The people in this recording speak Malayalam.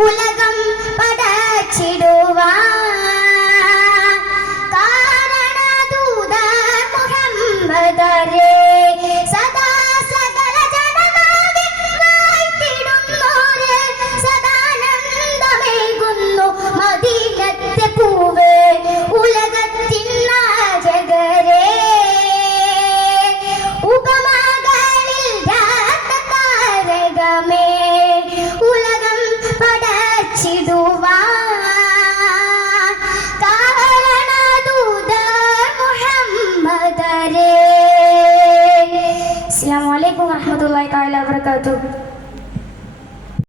ഉലകം പടച്ചിടുവാ. കാരണം ദൂത മുഹമ്മദ് അലൈക്കും വറഹ്മത്തുള്ളാഹി തആല വബറകാതുഹു.